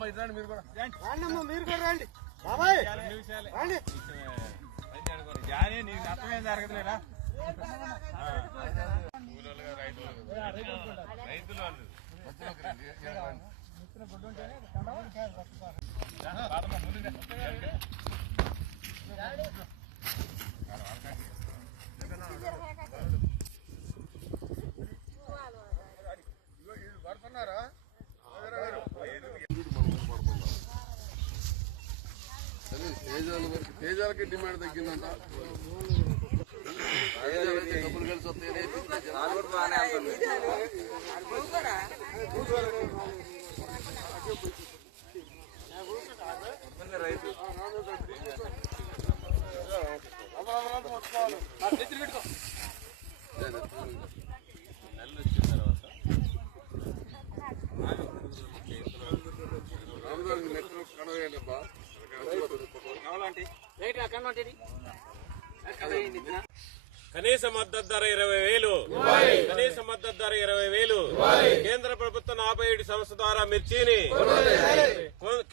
మీరు కూడా రండి బాబాయ్ రండి. నీకు అర్థమేం జరగదులేరా రైతులు పడుతున్నారా తేజాలకి డిమాండ్ తగ్గిందంట. డబ్బులు కలిసి రైతు నెట్ కడవేయండబ్బా. కనీస మద్దతు ధర 20,000. కనీస మద్దతు ధర 20,000. కేంద్ర ప్రభుత్వ 47 సంస్థ ద్వారా మిర్చిని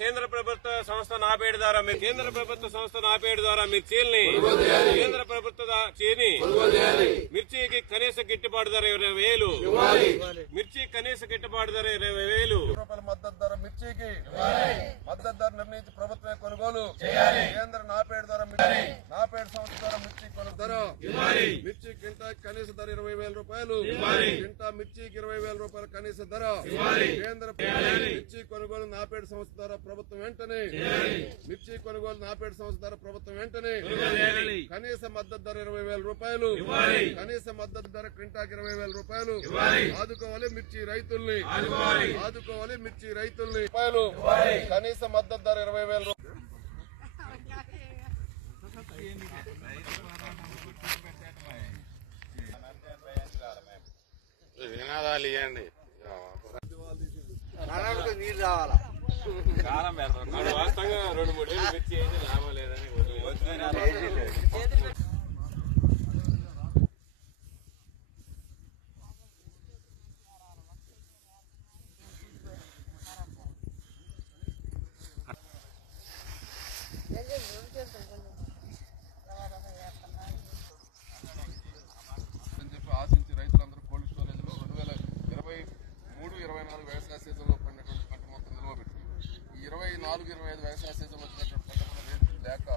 కేంద్ర ప్రభుత్వ సంస్థ 47 ద్వారా కేంద్ర ప్రభుత్వ సంస్థ 47 ద్వారా మిర్చీల్ని కేంద్ర ప్రభుత్వ చీని మిర్చికి కనీస గిట్టుబాటు ధర 20,000. మిర్చి కనీస గిట్టుబాటు ధర 20,000 రూపాయల మద్దతు ధర మిర్చికి మద్దతు ధర నిర్ణయించి ప్రభుత్వమే కొనుగోలు. కేంద్ర 47 ద్వారా 47 సంస్థ ద్వారా మిర్చి కొనుగోలు. మిర్చి కింటా కనీస ధర 20,000 రూపాయలు. కింటా మిర్చికి 20,000 రూపాయల కనీస ధర. కేంద్ర మిర్చి కొనుగోలు 47 సంస్థ ద్వారా ప్రభుత్వం వెంటనే మిర్చి కొనుగోలు 47 సంస్థ ద్వారా ప్రభుత్వం వెంటనే కనీస మద్దతు ధర 20,000 రూపాయలు. కనీస మద్దతు ధర కింటాకి 20,000 రూపాయలు. ఆదుకోవాలి మిర్చి రైతుల్ని. ఆదుకోవాలి మిర్చి రైతుల్ని. కనీస మద్దతు ధర 20,000 రూపాయలు. వినాదాలు ఇవ్వండి. నీళ్ళు రావాలా కాలం పెడతారు. వాస్తవంగా 2-3 ఏళ్ళు మిర్చి వేసి లాభం లేదని ఆశించి రైతులందరూ కోల్డ్ స్టోరేజ్ లో 2023-24 వ్యవసాయ సీజన్ లో పండినటువంటి పంట మొత్తం నిల్వ పెట్టి 24-25 వ్యవసాయ సీజన్ లో వచ్చినటువంటి పంట రేట్లు లేక